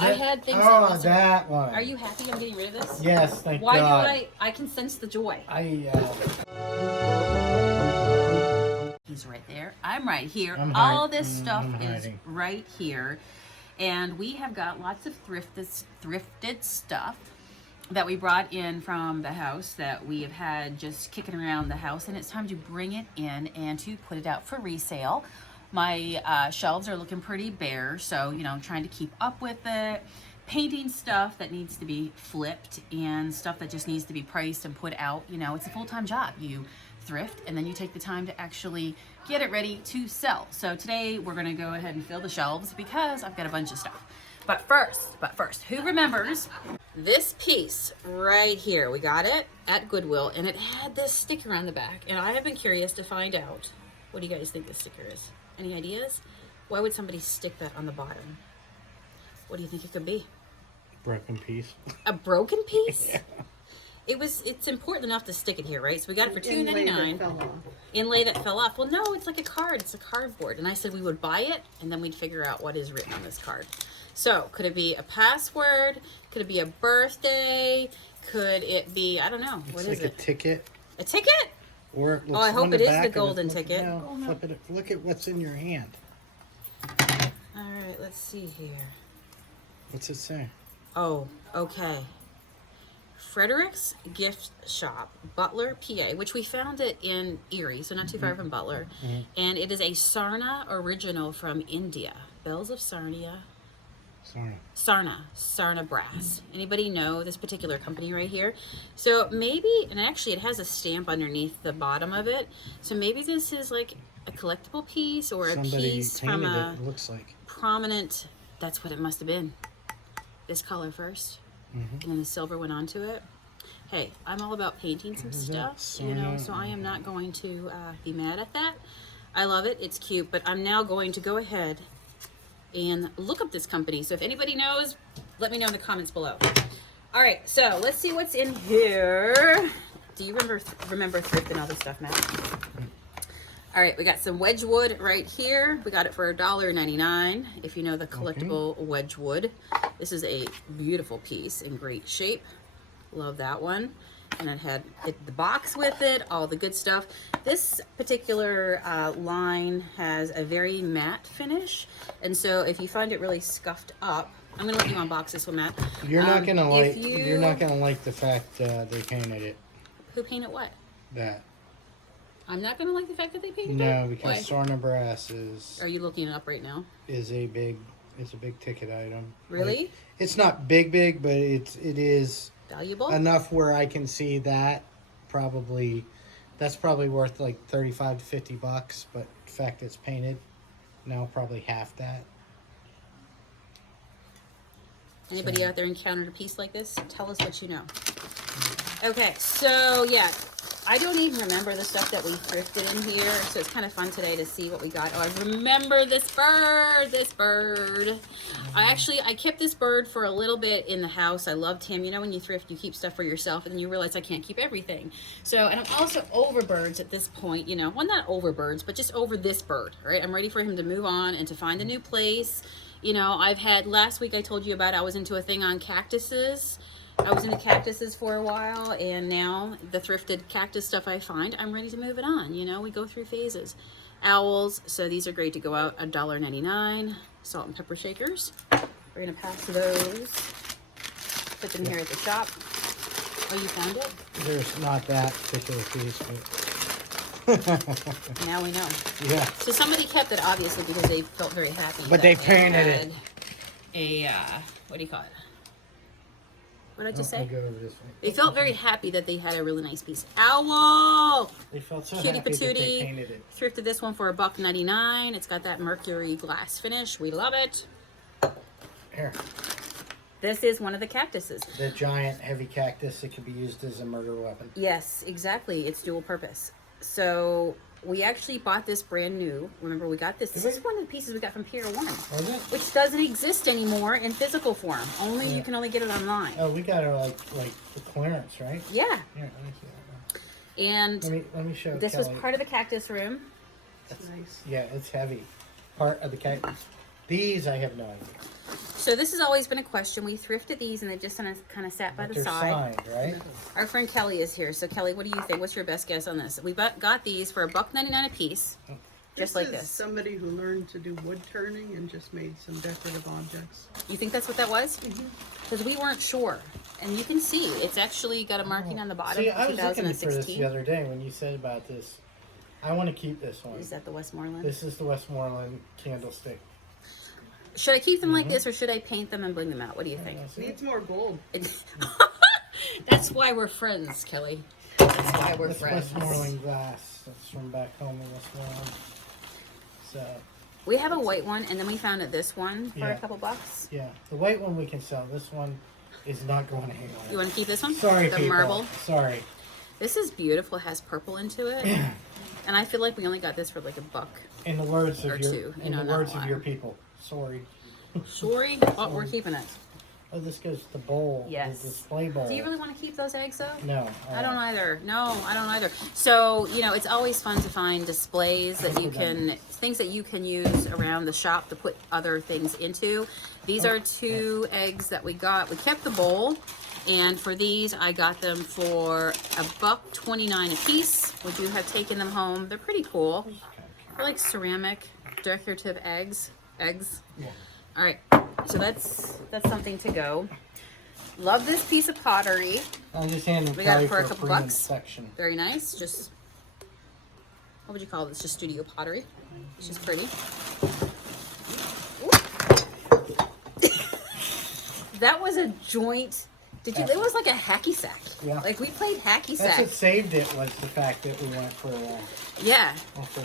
I had things. Oh, that one. Are you happy I'm getting rid of this? Yes, thank Why God. do I can sense the joy. He's right there. I'm right here. All this stuff is right here. And we have got lots of thrifted stuff that we brought in from the house that we have had just kicking around the house, and it's time to bring it in and to put it out for resale. My shelves are looking pretty bare, so you know, I'm trying to keep up with it. Painting stuff that needs to be flipped and stuff that just needs to be priced and put out. You know, it's a full-time job. You thrift and then you take the time to actually get it ready to sell. So today we're gonna go ahead and fill the shelves because I've got a bunch of stuff. But first, who remembers this piece right here? We got it at Goodwill and it had this sticker on the back, and I have been curious to find out, what do you guys think this sticker is? Any ideas? Why would somebody stick that on the bottom? What do you think it could be? Broken piece. A broken piece? Yeah. It's important enough to stick it here, right? So we got it for $2.99. Inlay that fell off. Well, no, it's like a card. It's a cardboard. And I said we would buy it and then we'd figure out what is written on this card. So could it be a password? Could it be a birthday? Could it be, I don't know. What is it? It's like a ticket. A ticket? Or it looks I hope on it is back the of golden Look, ticket. no, flip it. Look at what's in your hand. All right, let's see here. What's it say? Oh, okay. Frederick's Gift Shop, Butler, PA, which we found it in Erie, so not too far from Butler. And it is a Sarna original from India. Bells of Sarnia. Sarna brass. Anybody know this particular company right here? So maybe, and actually it has a stamp underneath the bottom of it. So maybe this is like a collectible piece or a piece from a looks like prominent, that's what it must have been. This color first. And then the silver went onto it. Hey, I'm all about painting some stuff, you know, so I am not going to be mad at that. I love it. It's cute, but I'm now going to go ahead and look up this company. So if anybody knows, let me know in the comments below. All right, so let's see what's in here. Do you remember Thrift and all this stuff, Matt? All right, we got some Wedgwood right here. We got it for $1.99. If you know the collectible Wedgwood. This is a beautiful piece in great shape. Love that one. And it had the box with it, all the good stuff. This particular line has a very matte finish. And so if you find it really scuffed up, I'm gonna let you unbox this one, Matt. you're not gonna like. You're not gonna like the fact they painted it. Who painted what? That. I'm not gonna like the fact that they painted it? No, because Sarna brass is. Are you looking it up right now? Is a big ticket item. Really? Like, it's not big, but it is valuable enough where I can see that that's probably worth like $35 to $50. But the fact it's painted, now probably half that. Anybody out there encountered a piece like this? Tell us what you know. Okay, so yeah. I don't even remember the stuff that we thrifted in here, so it's kind of fun today to see what we got. Oh, I remember this bird. I kept this bird for a little bit in the house. I loved him. You know, when you thrift, you keep stuff for yourself, and then you realize I can't keep everything. So, and I'm also over birds at this point, you know. Well, not over birds, but just over this bird, right? I'm ready for him to move on and to find a new place. You know, last week I told you about, I was into a thing on cactuses. I was into cactuses for a while, and now the thrifted cactus stuff I find, I'm ready to move it on. You know, we go through phases. Owls, so these are great to go out, $1.99. Salt and pepper shakers. We're gonna pass those. Put them here at the shop. Oh, you found it? There's not that particular piece, but now we know. Yeah. So somebody kept it, obviously, because they felt very happy. But they painted it. What do you call it? What did I just say? Go over this way. They felt very happy that they had a really nice piece. Owl! They felt so Cutie happy that they patootie. painted it. Thrifted this one for $1.99. It's got that mercury glass finish. We love it. Here. This is one of the cactuses. The giant heavy cactus that could be used as a murder weapon. Yes, exactly. It's dual purpose. So we actually bought this brand new. Remember, we got this. This is one of the pieces we got from Pier 1. Was it? Which doesn't exist anymore in physical form. You can only get it online. Oh, we got it like the clearance, right? Yeah. Here, let me see that. And let me show. This Kelly. was part of the cactus room. That's nice. Yeah, it's heavy. Part of the cactus. These I have no idea. So this has always been a question. We thrifted these and they just kind of sat by But the they're side. signed, right? Our friend Kelly is here. So Kelly, what do you think? What's your best guess on this? We got these for $1.99 a piece. Just like this. Somebody who learned to do wood turning and just made some decorative objects. You think that's what that was? Because we weren't sure. And you can see, it's actually got a marking on the bottom. See, I was looking for 2016. this the other day when you said about this. I want to keep this one. Is that the Westmoreland? This is the Westmoreland candlestick. Should I keep them like this or should I paint them and bring them out? What do you think? Needs more gold. That's why we're friends, Kelly. That's why we're That's friends. Westmoreland glass. That's from back home in Westmoreland. So, We have a white one and then we found this one for Yeah. a couple bucks. yeah. The white one we can sell. This one is not going to hang on. You want to keep this one? Sorry, The people. marble. Sorry. This is beautiful. It has purple into it. And I feel like we only got this for like $1. In the words Or of your, two, you in know, the not words a of lot. your people. Sorry. Sorry. Oh, we're keeping it. Oh, this goes to the bowl. Yes. The display bowl. Do you really want to keep those eggs though? No. I don't either. No, I don't either. So, you know, it's always fun to find displays that you can, things that you can use around the shop to put other things into. These are 2 eggs that we got. We kept the bowl, and for these, I got them for $1.29 a piece. Would you have taken them home? They're pretty cool. They're like ceramic, decorative eggs. Yeah. All right, so that's something to go. Love this piece of pottery. I'm just handing We got it Kelly for a couple bucks. Section. Very nice. Just, what would you call this? Just studio pottery. It's just pretty. That was a joint. Did you? It was like a hacky sack. Yeah. Like we played hacky That's sack. what saved it was the fact that we went for Yeah.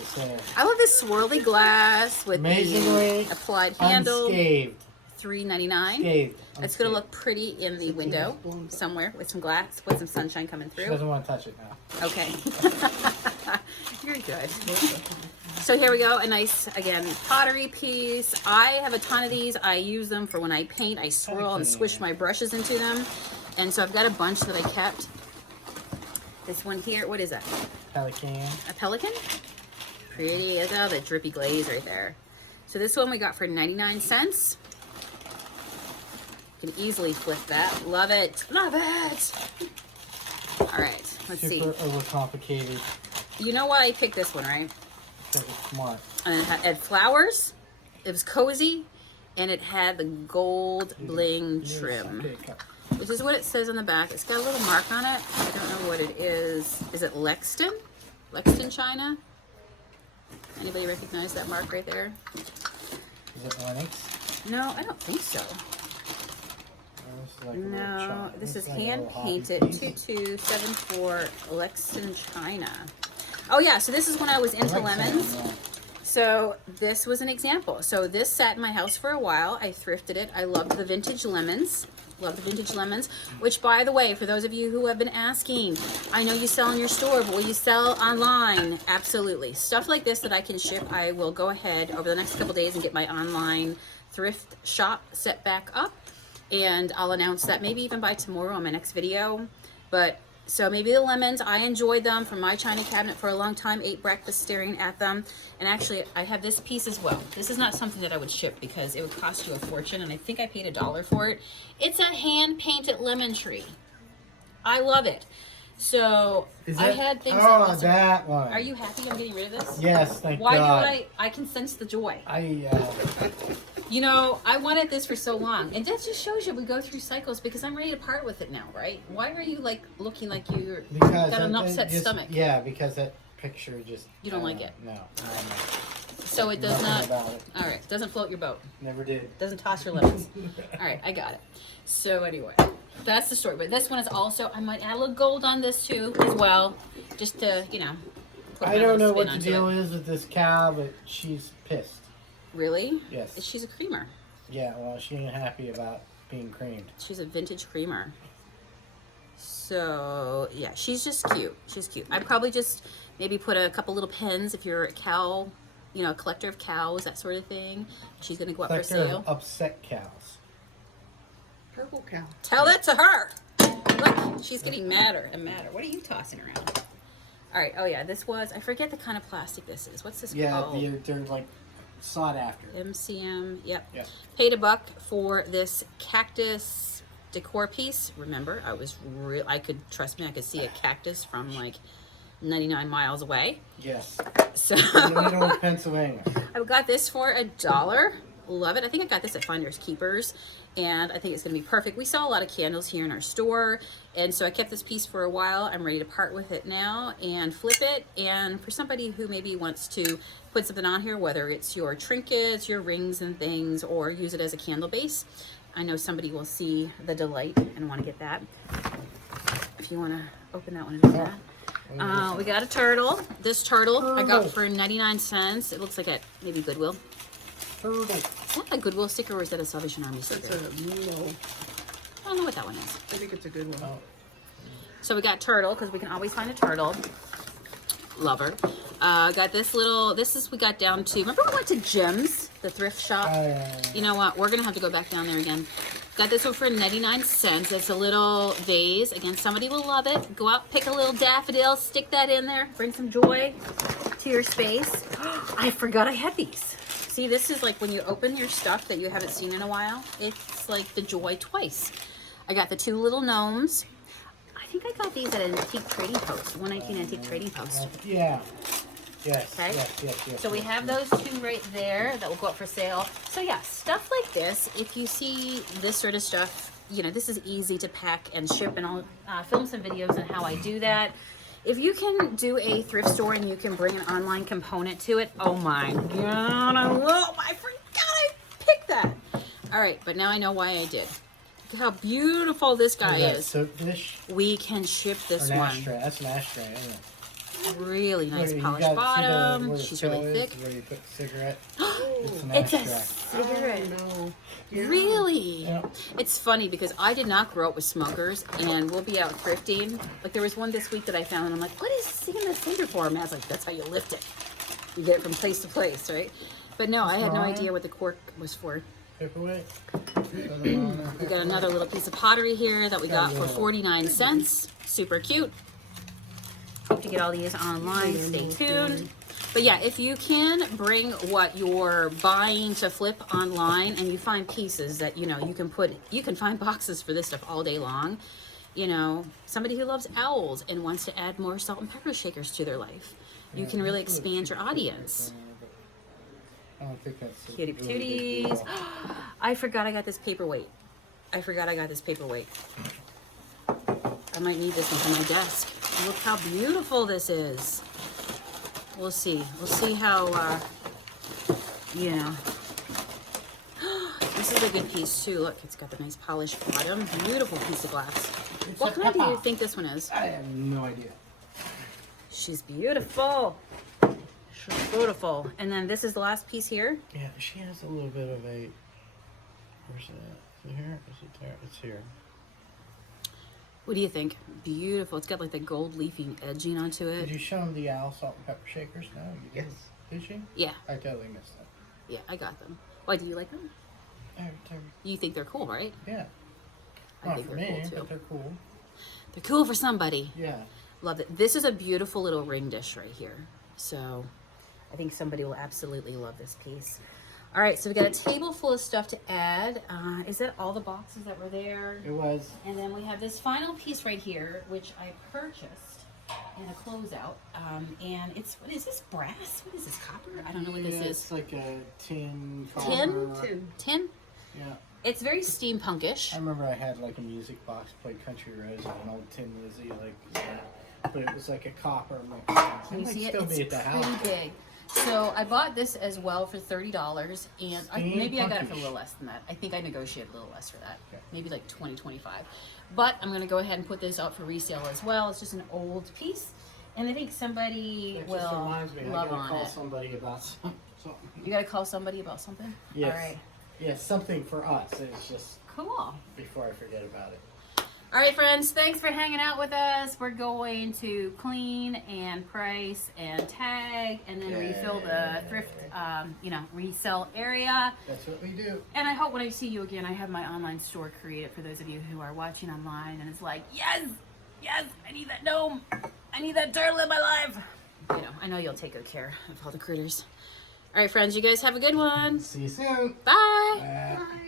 sale. I love this swirly glass with Amazingly the applied handle. unscathed. $3.99. Scathed. It's gonna look pretty in the window somewhere with some glass, with some sunshine coming She through. doesn't want to touch it now. Okay. You're good. So here we go. A nice, again, pottery piece. I have a ton of these. I use them for when I paint. I swirl and squish my brushes into them. And so I've got a bunch that I kept. This one here, what is that? Pelican. A pelican? Pretty. Look at all the drippy glaze right there. So this one we got for 99 cents. Can easily flip that. Love it. Love it. All right. Let's see. Super overcomplicated. You know why I picked this one, right? Because it's smart. And it had flowers. It was cozy. And it had the gold bling trim. Which is what it says on the back. It's got a little mark on it. I don't know what it is. Is it Lexington? Lexington, China? Anybody recognize that mark right there? Is it onyx? No, I don't think so. Oh, this is like a little No, chunk. this is like a hand little hobby painted piece. 2274 Lexington, China. Oh yeah, so this is when I was into lemons. Yeah. So this was an example. So this sat in my house for a while. I thrifted it. I loved the vintage lemons. Love the vintage lemons. Which, by the way, for those of you who have been asking, I know you sell in your store, but will you sell online? Absolutely. Stuff like this that I can ship, I will go ahead over the next couple days and get my online thrift shop set back up. And I'll announce that maybe even by tomorrow on my next video. But so maybe the lemons, I enjoyed them from my china cabinet for a long time, ate breakfast staring at them. And actually, I have this piece as well. This is not something that I would ship because it would cost you a fortune, and I think I paid $1 for it. It's a hand-painted lemon tree. I love it. So I had things that Oh, also- that one. Are you happy I'm getting rid of this? Yes, thank Why God. do I can sense the joy. You know, I wanted this for so long, and that just shows you we go through cycles because I'm ready to part with it now, right? Why are you like looking like you're because got an it upset just, stomach? Yeah, because that picture just. You don't like it? No. So it does Nothing not. about it. All right, doesn't float your boat. Never did. Doesn't toss your lemons. All right, I got it. So anyway, that's the story. But this one is also. I might add a little gold on this too as well, just to put I my don't know little what spin the onto deal it. is with this cow, but she's pissed. Really? Yes. She's a creamer. Yeah, well, she ain't happy about being creamed. She's a vintage creamer. So yeah, she's just cute. She's cute. I'd probably just maybe put a couple little pins if you're a cow, a collector of cows, that sort of thing. She's gonna go up for Collector sale. of upset cows. Purple cow. Tell that to her. Look, she's getting madder and madder. What are you tossing around? All right. Oh yeah, this was. I forget the kind of plastic this is. What's this Yeah, called? they're like sought after. MCM, yep. Yep. Paid $1 for this cactus decor piece. Remember, I could, trust me, I could see a cactus from like 99 miles away. Yes. So In the middle of Pennsylvania. I got this for $1. Love it. I think I got this at Finders Keepers, and I think it's going to be perfect. We saw a lot of candles here in our store, and so I kept this piece for a while. I'm ready to part with it now and flip it. And for somebody who maybe wants to put something on here, whether it's your trinkets, your rings and things, or use it as a candle base, I know somebody will see the delight and want to get that. If you want to open that one and do that. We got a turtle. This turtle I got for 99 cents. It looks like at maybe Goodwill. Turtle. Is that a Goodwill sticker or is that a Salvation Army sticker? That's a Milo. I don't know what that one is. I think it's a good one. Oh. So we got turtle because we can always find a turtle. Lover. Got this little, we got down to, remember we went to Jim's, the thrift shop? You know what, we're going to have to go back down there again. Got this one for 99 cents. It's a little vase. Again, somebody will love it. Go out, pick a little daffodil, stick that in there, bring some joy to your space. I forgot I had these. See, this is like when you open your stuff that you haven't seen in a while. It's like the joy twice. I got the 2 little gnomes. I think I got these at an antique trading post, 119 antique trading post. Yeah. Yes. Okay. Yes. So we have those 2 right there that will go up for sale. So yeah, stuff like this, if you see this sort of stuff, you know, this is easy to pack and ship, and I'll film some videos on how I do that. If you can do a thrift store and you can bring an online component to it, oh my God, I forgot I picked that. All right, but now I know why I did. Look how beautiful this guy is. Soap dish? We can ship this Or an one. ashtray. That's an ashtray, isn't it? Really nice You polished got- see bottom. where the She's toe really is, thick. Where you put the cigarette. It's an It's a ashtray. cigarette. No. Yeah. Really? Yeah. It's funny because I did not grow up with smokers, and we'll be out thrifting. Like there was one this week that I found, and I'm like, what is he in the cinder for? And I was like, that's how you lift it. You get it from place to place, right? But no, I had no idea what the cork was for. Paperweight. We got another little piece of pottery here that we got for 49 cents. Super cute. Hope to get all these online. Stay tuned. But yeah, if you can bring what you're buying to flip online and you find pieces that, you know, you can find boxes for this stuff all day long. You know, somebody who loves owls and wants to add more salt and pepper shakers to their life. You can really expand your audience. I don't think that's a Cutie really big patooties. deal. I forgot I got this paperweight. I might need this one for my desk. Look how beautiful this is. We'll see. We'll see how, yeah. This is a good piece too. Look, it's got the nice polished bottom. Beautiful piece of glass. What kind do you think this one is? I have no idea. She's beautiful. She's beautiful. And then this is the last piece here. Yeah, she has a little bit of a. Where's it at? Is it here? Is it there? It's here. What do you think? Beautiful. It's got like the gold leafing edging onto Did it. you show them the owl salt and pepper shakers? No, you didn't. Yes. Did she? Yeah, I totally missed that. yeah, I got them. Why, do you like them? You think they're cool, right? Yeah. I Not think for they're me, cool too. but they're cool. They're cool for somebody. Yeah. Love it. This is a beautiful little ring dish right here. So I think somebody will absolutely love this piece. All right, so we got a table full of stuff to add. Is that all the boxes that were there? It was. And then we have this final piece right here, which I purchased in a closeout. And it's, what is this, brass? What is this, copper? I don't know what this Yeah, is. It's like a tin. Tin? copper. Tin? Yeah. It's very steampunkish. I remember I had like a music box, played Country Roads and an old Tin Lizzy, like that. But it was like a copper mix. Can you might see it? still It's be at the pretty house. big. So I bought this as well for $30, and maybe I got it for a little less than that. I think I negotiated a little less for that, Okay. maybe like 20, 25. But I'm gonna go ahead and put this out for resale as well. It's just an old piece, and I think somebody It will just reminds me, I love gotta on call it. somebody about something. You gotta call somebody about something. Yes. All right. Yes, something for us. It's just Cool. before I forget about it. All right, friends, thanks for hanging out with us. We're going to clean and price and tag and then refill the thrift, resell area. That's what we do. And I hope when I see you again, I have my online store created for those of you who are watching online and it's like, yes, I need that gnome. I need that turtle in my life. You know, I know you'll take good care of all the critters. All right, friends, you guys have a good one. See you soon. Bye. Bye. Bye.